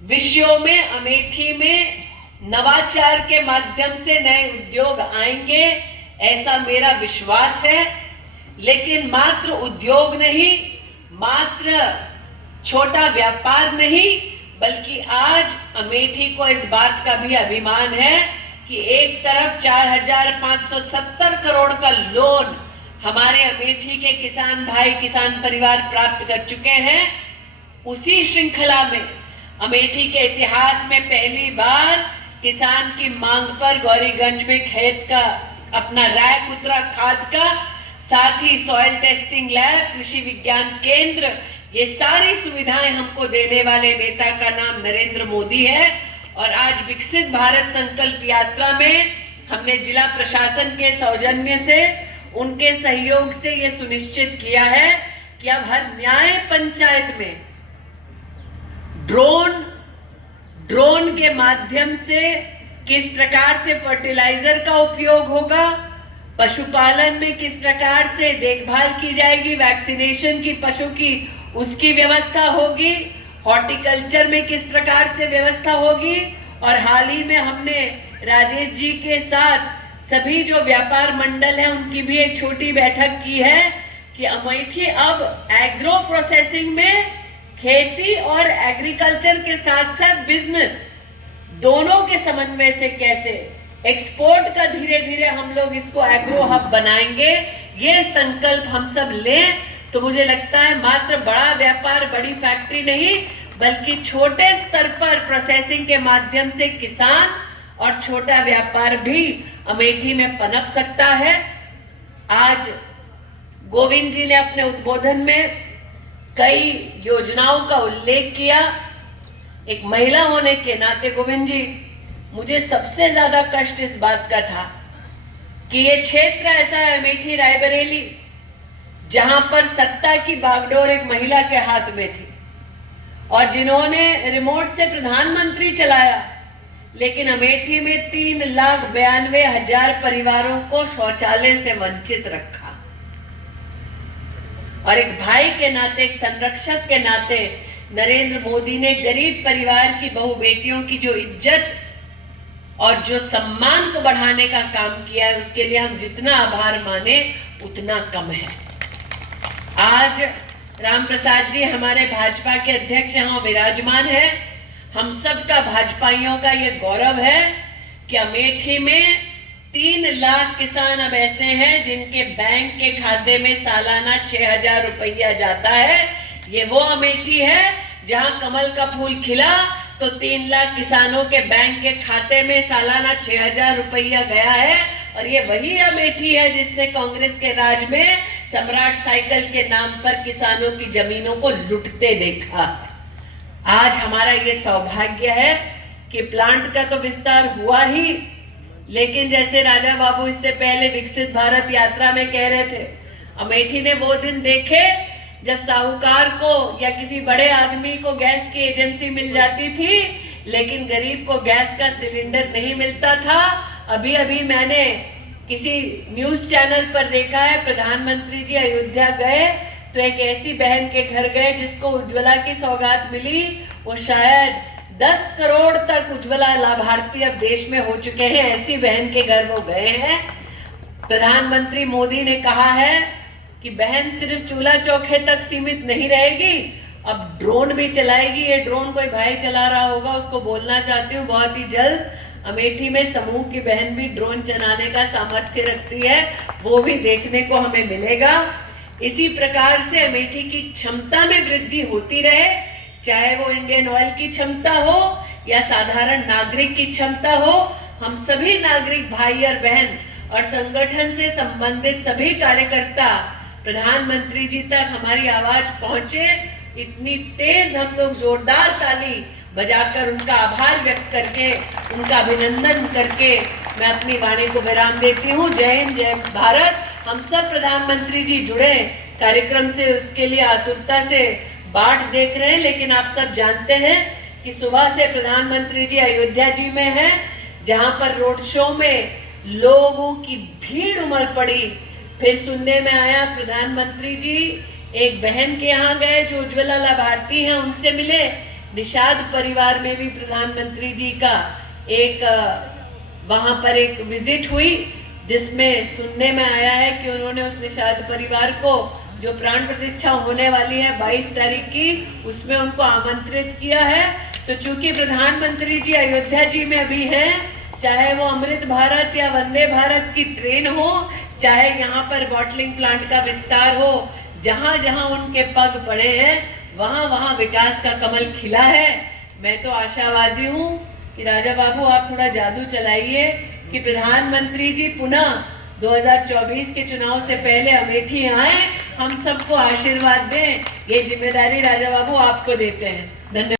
विषयों में अमेठी में नवाचार के माध्यम से नए उद्योग आएंगे, ऐसा मेरा विश्वास है। लेकिन मात्र उद्योग नहीं, मात्र छोटा व्यापार नहीं, बल्कि आज अमेठी को इस बात का भी अभिमान है कि एक तरफ 4,570 करोड़ का लोन हमारे अमेठी के किसान भाई, किसान परिवार प्राप्त कर चुके हैं। उसी श्रृंखला में अमेठी के इतिहास में पहली बार किसान की मांग पर गौरीगंज में खेत का अपना रैक उतरा खाद का, साथ ही सॉइल टेस्टिंग लैब, कृषि विज्ञान केंद्र, ये सारी सुविधाएं हमको देने वाले नेता का नाम नरेंद्र मोदी है। और आज विकसित भारत संकल्प यात्रा में हमने जिला प्रशासन के सौजन्य से, उनके सहयोग से ये सुनिश्चित किया है कि अब हर न्याय पंचायत में ड्रोन के माध्यम से किस प्रकार से फर्टिलाइजर का उपयोग होगा, पशुपालन में किस प्रकार से देखभाल की जाएगी, वैक्सीनेशन की पशु की उसकी व्यवस्था होगी, हॉर्टिकल्चर में किस प्रकार से व्यवस्था होगी। और हाल ही में हमने राजेश जी के साथ सभी जो व्यापार मंडल है उनकी भी एक छोटी बैठक की है कि अमेठी अब एग्रो प्रोसेसिंग में खेती और एग्रीकल्चर के साथ साथ बिजनेस दोनों के समन्वय से कैसे एक्सपोर्ट का धीरे धीरे हम लोग इसको एग्रो हब बनाएंगे, ये संकल्प हम सब लें। तो मुझे लगता है मात्र बड़ा व्यापार, बड़ी फैक्ट्री नहीं, बल्कि छोटे स्तर पर प्रोसेसिंग के माध्यम से किसान और छोटा व्यापार भी अमेठी में पनप सकता है। आज गोविंद जी ने अपने उद्बोधन में कई योजनाओं का उल्लेख किया। एक महिला होने के नाते गोविंद जी, मुझे सबसे ज्यादा कष्ट इस बात का था कि ये क्षेत्र ऐसा है अमेठी रायबरेली जहां पर सत्ता की बागडोर एक महिला के हाथ में थी और जिन्होंने रिमोट से प्रधानमंत्री चलाया, लेकिन अमेठी में 3,92,000 परिवारों को शौचालय से वंचित रखा। और एक भाई के नाते, एक संरक्षक के नाते नरेंद्र मोदी ने गरीब परिवार की बहु बेटियों की जो इज्जत और जो सम्मान को बढ़ाने का काम किया है, उसके लिए हम जितना आभार माने उतना कम है। आज राम प्रसाद जी हमारे भाजपा के अध्यक्ष यहाँ विराजमान है। हम सब का भाजपाइयों का ये गौरव है कि अमेठी में 3 लाख किसान अब ऐसे हैं जिनके बैंक के खाते में सालाना 6,000 रुपया जाता है। ये वो अमेठी है जहां कमल का फूल खिला तो 3 लाख किसानों के बैंक के खाते में सालाना 6,000 रुपया गया है। और ये वही अमेठी है जिसने कांग्रेस के राज में सम्राट साइकिल के नाम पर किसानों की जमीनों को लुटते देखा। आज हमारा ये सौभाग्य है कि प्लांट का तो विस्तार हुआ ही, लेकिन जैसे राजा बाबू इससे पहले विकसित भारत यात्रा में कह रहे थे, अमेठी ने वो दिन देखे जब साहूकार को या किसी बड़े आदमी को गैस की एजेंसी मिल जाती थी, लेकिन गरीब को गैस का सिलेंडर नहीं मिलता था। अभी अभी मैंने किसी न्यूज चैनल पर देखा है, प्रधानमंत्री जी अयोध्या गए तो एक ऐसी बहन के घर गए जिसको उज्ज्वला की सौगात मिली। वो शायद 10 करोड़ तक उज्ज्वला लाभार्थी अब देश में हो चुके हैं, ऐसी बहन के घर वो गए हैं। प्रधानमंत्री मोदी ने कहा है कि बहन सिर्फ चूल्हा चौके तक सीमित नहीं रहेगी, अब ड्रोन भी चलाएगी। ये ड्रोन कोई भाई चला रहा होगा, उसको बोलना चाहती हूँ बहुत ही जल्द अमेठी में समूह की बहन भी ड्रोन चलाने का सामर्थ्य रखती है, वो भी देखने को हमें मिलेगा। इसी प्रकार से अमेठी की क्षमता में वृद्धि होती रहे, चाहे वो इंडियन ऑयल की क्षमता हो या साधारण नागरिक की क्षमता हो। हम सभी नागरिक भाई और बहन और संगठन से संबंधित सभी कार्यकर्ता प्रधानमंत्री जी तक हमारी आवाज पहुंचे, इतनी तेज हम लोग जोरदार ताली बजाकर उनका आभार व्यक्त करके, उनका अभिनंदन करके मैं अपनी वाणी को विराम देती हूँ। जय हिंद, जय भारत। हम सब प्रधानमंत्री जी जुड़े कार्यक्रम से, उसके लिए आतुरता से बाट देख रहे हैं, लेकिन आप सब जानते हैं कि सुबह से प्रधानमंत्री जी अयोध्या जी में हैं, जहां पर रोड शो में लोगों की भीड़ उमड़ पड़ी। फिर सुनने में आया प्रधानमंत्री जी एक बहन के यहाँ गए जो उज्ज्वला लाभार्थी हैं, उनसे मिले, निषाद परिवार में भी प्रधानमंत्री जी का एक वहां पर एक विजिट हुई, जिसमें सुनने में आया है कि उन्होंने उस निषाद परिवार को जो प्राण प्रतिष्ठा होने वाली है 22 तारीख की, उसमें उनको आमंत्रित किया है। तो चूंकि प्रधानमंत्री जी अयोध्या जी में भी हैं, चाहे वो अमृत भारत या वंदे भारत की ट्रेन हो, चाहे यहाँ पर बॉटलिंग प्लांट का विस्तार हो, जहां जहां उनके पग पड़े हैं वहां वहां विकास का कमल खिला है। मैं तो आशावादी हूँ कि राजा बाबू आप थोड़ा जादू चलाइए कि प्रधानमंत्री जी पुनः 2024 के चुनाव से पहले अमेठी आए, हम सबको आशीर्वाद दें। ये जिम्मेदारी राजा बाबू आपको देते हैं। धन्यवाद।